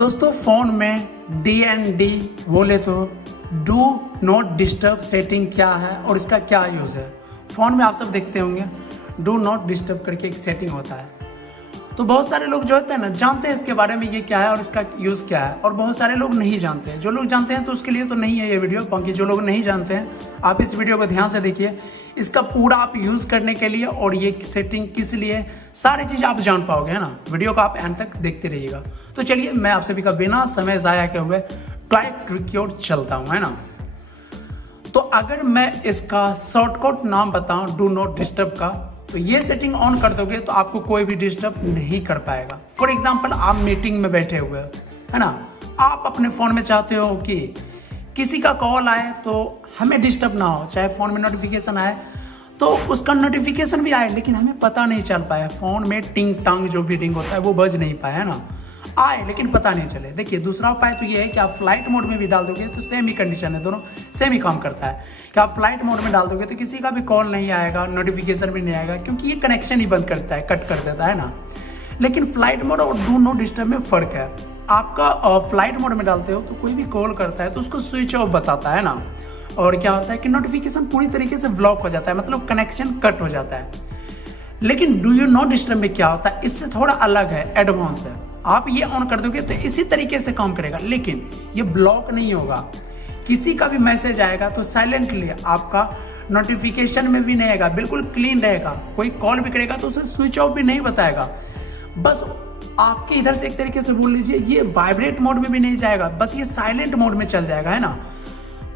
दोस्तों फ़ोन में DND बोले तो डू नॉट डिस्टर्ब सेटिंग क्या है और इसका क्या यूज़ है। फ़ोन में आप सब देखते होंगे डू नॉट डिस्टर्ब करके एक सेटिंग होता है। तो बहुत सारे लोग जो होते हैं ना जानते हैं इसके बारे में ये क्या है और इसका यूज़ क्या है, और बहुत सारे लोग नहीं जानते हैं। जो लोग जानते हैं तो उसके लिए तो नहीं है ये वीडियो, बाकी जो लोग नहीं जानते हैं आप इस वीडियो को ध्यान से देखिए। इसका पूरा आप यूज़ करने के लिए और ये सेटिंग किस लिए, सारी चीज़ आप जान पाओगे, है ना। वीडियो को आप एंड तक देखते रहिएगा। तो चलिए मैं आप सभी का बिना समय ज़ाया किए हुए ट्रिक की ओर चलता हूँ, है ना। तो अगर मैं इसका शॉर्टकट नाम बताऊँ डू नॉट डिस्टर्ब का, तो ये सेटिंग ऑन कर दोगे तो आपको कोई भी डिस्टर्ब नहीं कर पाएगा। फॉर एग्जाम्पल आप मीटिंग में बैठे हुए हो, है ना, आप अपने फ़ोन में चाहते हो कि किसी का कॉल आए तो हमें डिस्टर्ब ना हो, चाहे फ़ोन में नोटिफिकेशन आए तो उसका नोटिफिकेशन भी आए लेकिन हमें पता नहीं चल पाया, फ़ोन में टिंग टांग जो भी रिंग होता है वो बज नहीं पाया, है ना, आए लेकिन पता नहीं चले। देखिए दूसरा उपाय तो ये है कि आप फ्लाइट मोड में भी डाल दोगे तो सेम ही कंडीशन है, दोनों सेम ही काम करता है कि आप फ्लाइट मोड में डाल दोगे तो किसी का भी कॉल नहीं आएगा, नोटिफिकेशन भी नहीं आएगा, क्योंकि ये कनेक्शन ही बंद करता है, कट कर देता है ना। लेकिन फ्लाइट मोड और डू नॉट डिस्टर्ब में फ़र्क है। आपका फ्लाइट मोड में डालते हो तो कोई भी कॉल करता है तो उसको स्विच ऑफ बताता है ना, और क्या होता है कि नोटिफिकेशन पूरी तरीके से ब्लॉक हो जाता है, मतलब कनेक्शन कट हो जाता है। लेकिन डू यू नॉट डिस्टर्ब में क्या होता है, इससे थोड़ा अलग है, एडवांस है। आप ये ऑन कर दोगे तो इसी तरीके से काम करेगा, लेकिन ये ब्लॉक नहीं होगा। किसी का भी मैसेज आएगा तो साइलेंटली आपका नोटिफिकेशन में भी नहीं आएगा, बिल्कुल क्लीन रहेगा। कोई कॉल भी करेगा तो उसे स्विच ऑफ भी नहीं बताएगा, बस आपके इधर से एक तरीके से बोल लीजिए ये वाइब्रेट मोड में भी नहीं जाएगा, बस ये साइलेंट मोड में चल जाएगा, है ना।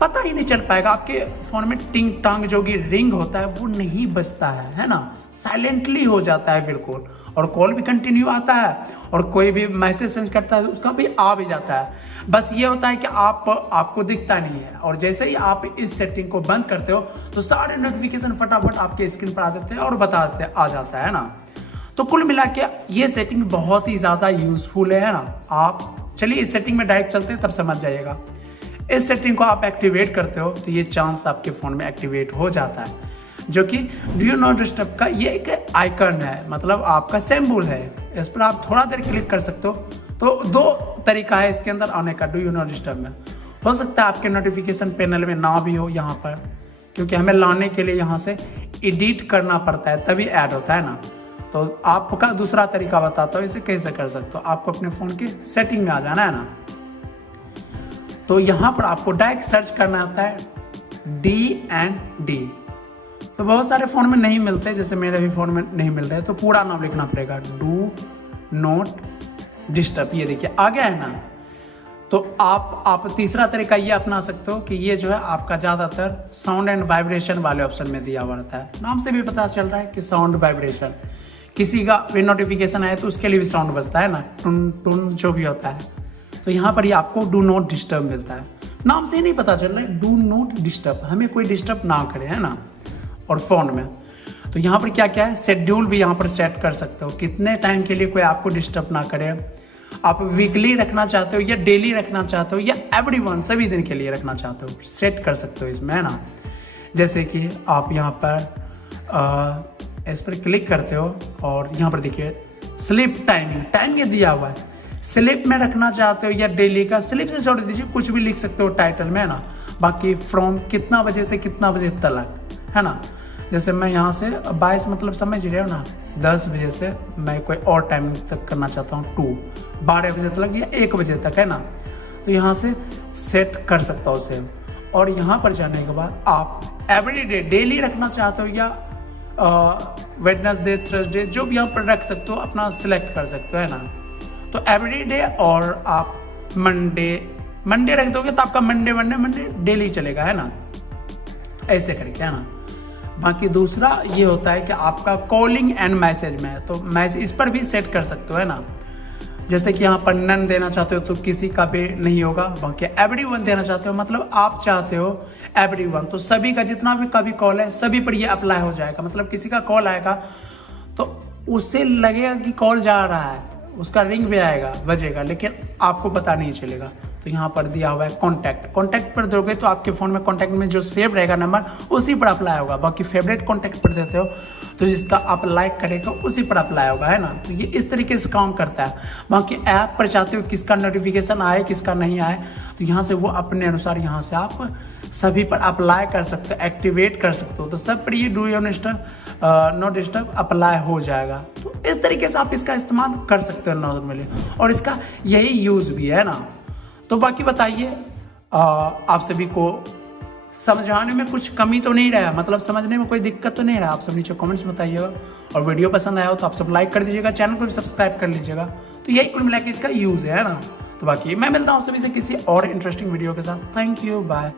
पता ही नहीं चल पाएगा, आपके फोन में टिंग टांग जो कि रिंग होता है वो नहीं बजता है ना, साइलेंटली हो जाता है बिल्कुल। और कॉल भी कंटिन्यू आता है और कोई भी मैसेज सेंड करता है उसका भी आ भी जाता है। बस ये होता है कि आपको दिखता नहीं है, और जैसे ही आप इस सेटिंग को बंद करते हो तो सारे नोटिफिकेशन फटाफट आपके स्क्रीन पर आ जाते हैं और आ जाता है ना। तो कुल मिला के ये सेटिंग बहुत ही ज़्यादा यूजफुल है ना। आप चलिए इस सेटिंग में डायरेक्ट चलते हैं, तब समझ जाइएगा। इस सेटिंग को आप एक्टिवेट करते हो तो ये चांस आपके फ़ोन में एक्टिवेट हो जाता है, जो कि डू यू नॉट डिस्टर्ब का ये एक आइकन है, मतलब आपका सिंबल है। इस पर आप थोड़ा देर क्लिक कर सकते हो। तो दो तरीका है इसके अंदर आने का डू यू नॉट डिस्टर्ब में। हो सकता है आपके नोटिफिकेशन पैनल में ना भी हो यहाँ पर, क्योंकि हमें लाने के लिए यहाँ से एडिट करना पड़ता है तभी ऐड होता है ना। तो आपका दूसरा तरीका बताता हूँ इसे कैसे कर सकते हो। आपको अपने फ़ोन की सेटिंग में आ जाना है ना, तो यहाँ पर आपको डायरेक्ट सर्च करना आता है DND। तो बहुत सारे फ़ोन में नहीं मिलते, जैसे मेरे भी फ़ोन में नहीं मिल रहे, तो पूरा नाम लिखना पड़ेगा डू नॉट डिस्टर्ब। ये देखिए आ गया है ना। तो आप तीसरा तरीका ये अपना सकते हो कि ये जो है आपका ज़्यादातर साउंड एंड वाइब्रेशन वाले ऑप्शन में दिया हुआ रहता है। नाम से भी पता चल रहा है कि साउंड वाइब्रेशन, किसी का भी नोटिफिकेशन आए तो उसके लिए भी साउंड बजता है ना, टुन टुन जो भी होता है। तो यहाँ पर ये आपको डू नॉट डिस्टर्ब मिलता है। नाम से ही नहीं पता चल रहा है डू नॉट डिस्टर्ब, हमें कोई डिस्टर्ब ना करे, है ना। और फ़ोन में तो यहाँ पर क्या क्या है, शेड्यूल भी यहाँ पर सेट कर सकते हो, कितने टाइम के लिए कोई आपको डिस्टर्ब ना करे। आप वीकली रखना चाहते हो या डेली रखना चाहते हो या एवरीवन सभी दिन के लिए रखना चाहते हो, सेट कर सकते हो इसमें, है ना। जैसे कि आप यहाँ पर इस पर क्लिक करते हो और यहाँ पर देखिए स्लीप टाइम ये दिया हुआ है। स्लिप में रखना चाहते हो या डेली का, स्लिप से छोड़ दीजिए, कुछ भी लिख सकते हो टाइटल में, है ना। बाकी फ्रॉम कितना बजे से कितना बजे तक, है ना। जैसे मैं यहाँ से 22 मतलब समझ रहे हो ना, 10 बजे से मैं कोई और टाइमिंग तक करना चाहता हूँ 12 बजे तक या 1 बजे तक, है ना। तो यहाँ से सेट कर सकता हूँ उसे। और यहाँ पर जाने के बाद आप एवरीडे डेली रखना चाहते हो या वेडनेसडे थर्सडे जो भी यहाँ पर रख सकते हो, अपना सिलेक्ट कर सकते हो, है ना। तो एवरीडे और आप मंडे रख दोगे तो आपका मंडे डेली चलेगा, है ना, ऐसे करके, है ना। बाकी दूसरा ये होता है कि आपका कॉलिंग एंड मैसेज में, तो मैसेज इस पर भी सेट कर सकते हो, है ना। जैसे कि यहाँ पर नन देना चाहते हो तो किसी का भी नहीं होगा, बाकी एवरीवन देना चाहते हो मतलब आप चाहते हो एवरीवन, तो सभी का जितना भी कभी कॉल है सभी पर ये अप्लाई हो जाएगा। मतलब किसी का कॉल आएगा तो उससे लगेगा कि कॉल जा रहा है, उसका रिंग भी आएगा, बजेगा, लेकिन आपको पता नहीं चलेगा। तो यहाँ पर दिया हुआ है कॉन्टैक्ट पर दोगे तो आपके फ़ोन में कॉन्टैक्ट में जो सेव रहेगा नंबर उसी पर अप्लाई होगा। बाकी फेवरेट कॉन्टैक्ट पर देते हो तो जिसका आप लाइक करेगा उसी पर अप्लाई होगा, है ना। तो ये इस तरीके से काम करता है। बाकी ऐप पर चाहते हो किसका नोटिफिकेशन आए किसका नहीं आए, तो यहाँ से वो अपने अनुसार यहाँ से आप सभी पर अप्लाई कर सकते हो, एक्टिवेट कर सकते हो। तो सब पर ये डू नॉट डिस्टर्ब अप्लाई हो जाएगा। तो इस तरीके से आप इसका इस्तेमाल कर सकते हो नॉर्मली, और इसका यही यूज़ भी है ना। तो बाकी बताइए आप सभी को समझाने में कुछ कमी तो नहीं रहा, मतलब समझने में कोई दिक्कत तो नहीं रहा। आप सब नीचे कमेंट्स बताइएगा, और वीडियो पसंद आया हो तो आप सब लाइक कर दीजिएगा, चैनल को भी सब्सक्राइब कर लीजिएगा। तो यही कुल मिला के इसका यूज़ है ना। तो बाकी मैं मिलता हूँ सभी से किसी और इंटरेस्टिंग वीडियो के साथ। Thank you, bye.